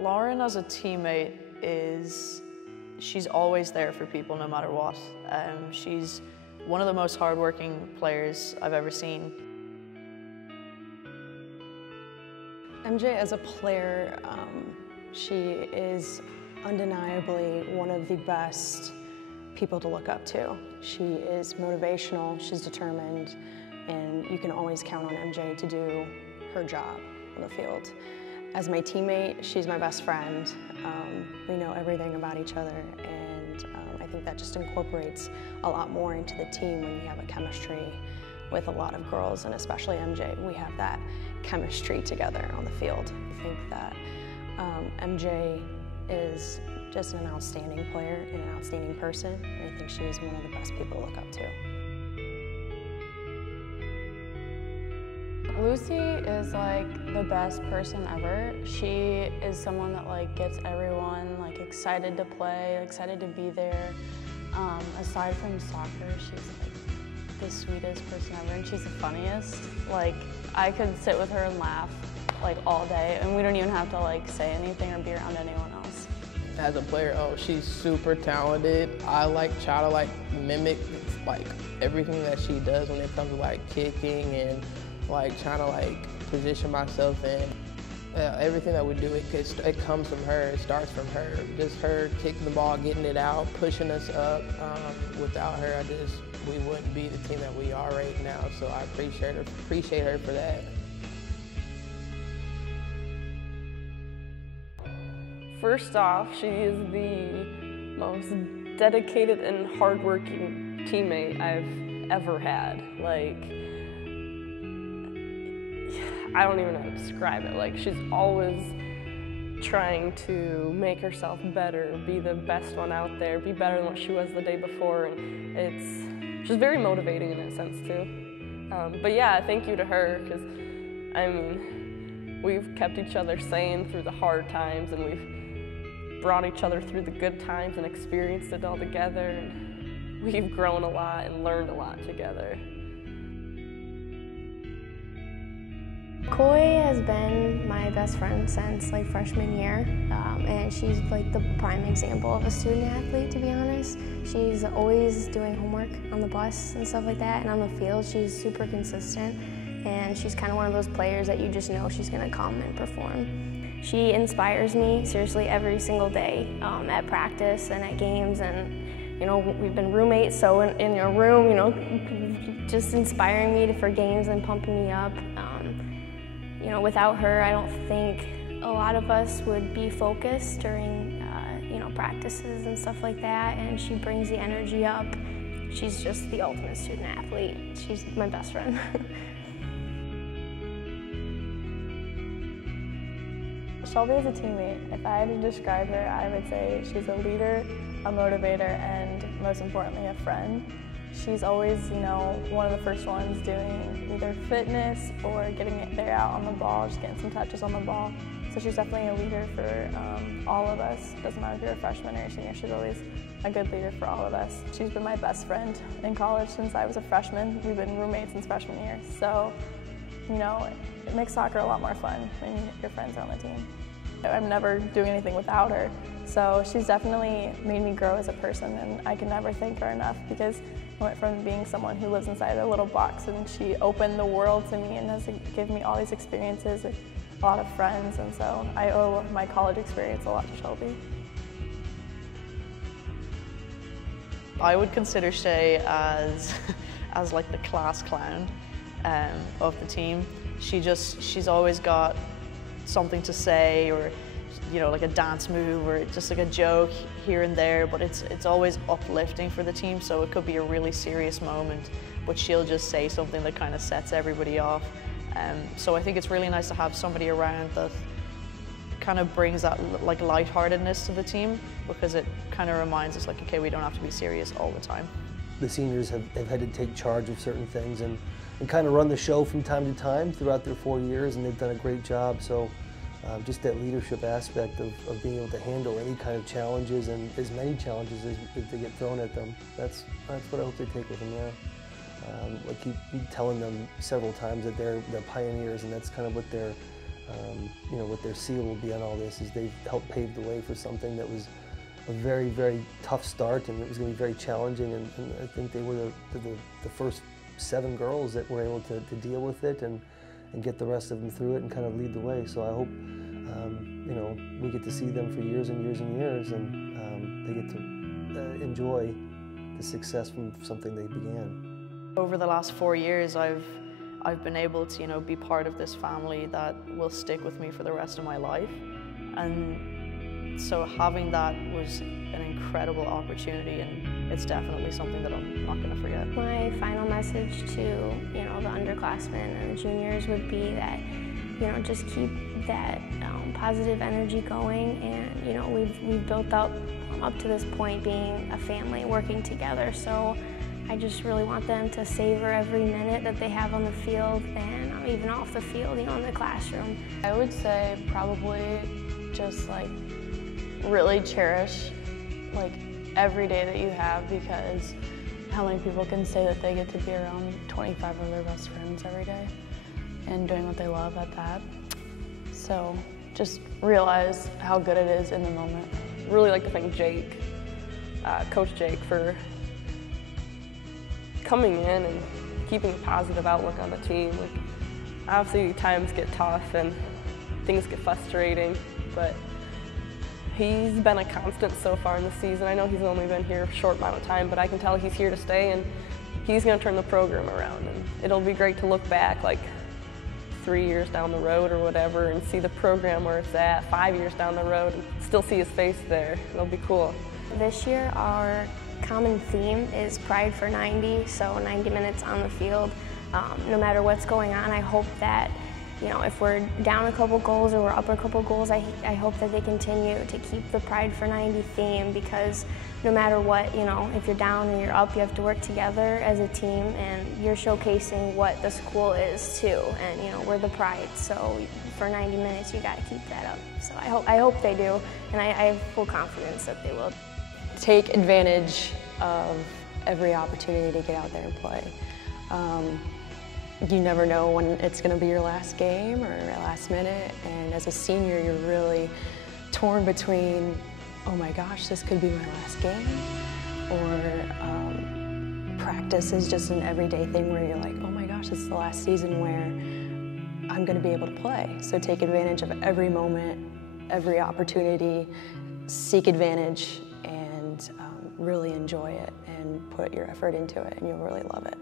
Lauren as a teammate she's always there for people no matter what. She's one of the most hardworking players I've ever seen. MJ as a player, she is undeniably one of the best people to look up to. She is motivational, she's determined, and you can always count on MJ to do her job on the field. As my teammate, she's my best friend. We know everything about each other, and I think that just incorporates a lot more into the team when you have a chemistry with a lot of girls, and especially MJ. We have that chemistry together on the field. I think that MJ is just an outstanding player and an outstanding person, and I think she is one of the best people to look up to. Lucy is like the best person ever. She is someone that like gets everyone like excited to play, excited to be there. Aside from soccer, she's like the sweetest person ever, and she's the funniest. Like I could sit with her and laugh like all day, and we don't even have to like say anything or be around anyone else. As a player, she's super talented. I try to mimic everything that she does when it comes to kicking and trying to position myself in. Everything that we do, it comes from her, it starts from her. Just her kicking the ball, getting it out, pushing us up. Without her, we wouldn't be the team that we are right now, so I appreciate her for that. First off, she is the most dedicated and hardworking teammate I've ever had. I don't even know how to describe it. She's always trying to make herself better, be the best one out there, be better than what she was the day before, and it's just very motivating in that sense too. But yeah, thank you to her, because I mean, we've kept each other sane through the hard times, and we've brought each other through the good times and experienced it all together, and we've grown a lot and learned a lot together. Koi has been my best friend since freshman year, and she's the prime example of a student athlete, to be honest. She's always doing homework on the bus and stuff like that, and on the field she's super consistent, and she's kind of one of those players that you just know she's going to come and perform. She inspires me seriously every single day at practice and at games, and we've been roommates, so in your room, just inspiring me for games and pumping me up. Without her, I don't think a lot of us would be focused during, practices and stuff like that, and she brings the energy up. She's just the ultimate student athlete. She's my best friend. Shelby is a teammate. If I had to describe her, I would say she's a leader, a motivator, and most importantly, a friend. She's always, one of the first ones doing either fitness or getting it there out on the ball, just getting some touches on the ball. So she's definitely a leader for all of us. Doesn't matter if you're a freshman or a senior, she's always a good leader for all of us. She's been my best friend in college since I was a freshman. We've been roommates since freshman year. So, it makes soccer a lot more fun when your friends are on the team. I'm never doing anything without her. So she's definitely made me grow as a person, and I can never thank her enough, because I went from being someone who lives inside a little box, and she opened the world to me and has given me all these experiences, and a lot of friends, and so I owe my college experience a lot to Shelby. I would consider Shay as the class clown of the team. She's always got something to say, or a dance move, or just a joke here and there, but it's always uplifting for the team. So it could be a really serious moment, but she'll just say something that kind of sets everybody off. So I think it's really nice to have somebody around that kind of brings that lightheartedness to the team, because it kind of reminds us okay, we don't have to be serious all the time. The seniors have had to take charge of certain things and kind of run the show from time to time throughout their 4 years, and they've done a great job. So just that leadership aspect of being able to handle any kind of challenges, and as many challenges as they get thrown at them, that's what I hope they take with them now. I keep telling them several times that they're pioneers, and that's kind of what they're you know, what their seal will be on all this is they've helped pave the way for something that was a very, very tough start, and it was going to be very challenging, and I think they were the first 7 girls that were able to deal with it and get the rest of them through it and kind of lead the way. So I hope, you know, we get to see them for years and years and years, and they get to enjoy the success from something they began. Over the last 4 years, I've been able to, you know, be part of this family that will stick with me for the rest of my life, and so having that was an incredible opportunity, and it's definitely something that I'm not going to forget. My final message to, you know, the underclassmen and the juniors would be that, you know, just keep that positive energy going, and, you know, we've built up to this point being a family working together, so I just really want them to savor every minute that they have on the field and even off the field, you know, in the classroom. I would say probably just like really cherish like every day that you have, because how many people can say that they get to be around 25 of their best friends every day and doing what they love at that. So just realize how good it is in the moment. Really like to thank Jake, Coach Jake, for coming in and keeping a positive outlook on the team. Like, obviously times get tough and things get frustrating, but he's been a constant so far in the season. I know he's only been here a short amount of time, but I can tell he's here to stay, and he's going to turn the program around. And it'll be great to look back like 3 years down the road or whatever and see the program where it's at 5 years down the road and still see his face there. It'll be cool. This year our common theme is Pride for 90, so 90 minutes on the field. No matter what's going on, I hope that, you know, if we're down a couple goals or we're up a couple goals, I hope that they continue to keep the Pride for 90 theme, because no matter what, you know, if you're down or you're up, you have to work together as a team, and you're showcasing what the school is too, and, you know, we're the Pride, so for 90 minutes you got to keep that up. So I hope they do, and I have full confidence that they will. Take advantage of every opportunity to get out there and play. You never know when it's going to be your last game or last minute, and as a senior you're really torn between, oh my gosh, this could be my last game, or practice is just an everyday thing where you're like, oh my gosh, this is the last season where I'm going to be able to play. So take advantage of every moment, every opportunity, seek advantage, and really enjoy it and put your effort into it, and you'll really love it.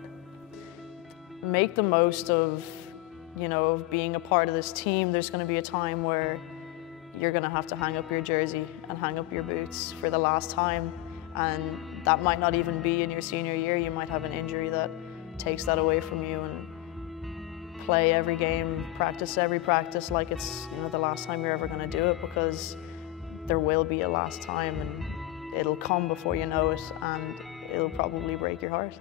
Make the most of, you know, of being a part of this team. There's going to be a time where you're going to have to hang up your jersey and hang up your boots for the last time, and that might not even be in your senior year. You might have an injury that takes that away from you, and play every game, practice every practice like it's, you know, the last time you're ever going to do it, because there will be a last time, and it'll come before you know it, and it'll probably break your heart.